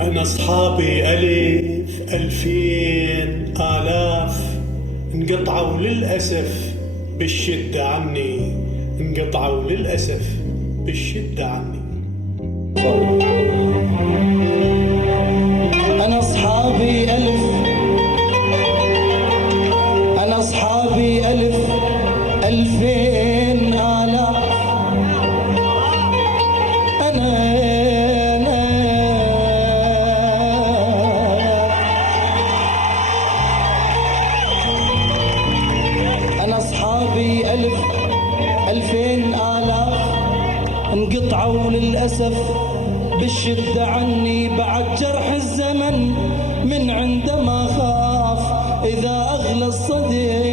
أنا أصحابي ألف ألفين آلاف انقطعوا للأسف بالشدة عني، انقطعوا للأسف بالشدة عني. أنا أصحابي ألف، أنا أصحابي ألف ألفين آلاف، أنا أصحابي ألف ألفين آلاف انقطعوا للأسف بالشدة عني، بعد جرح الزمن من عندما خاف إذا أغلى الصديق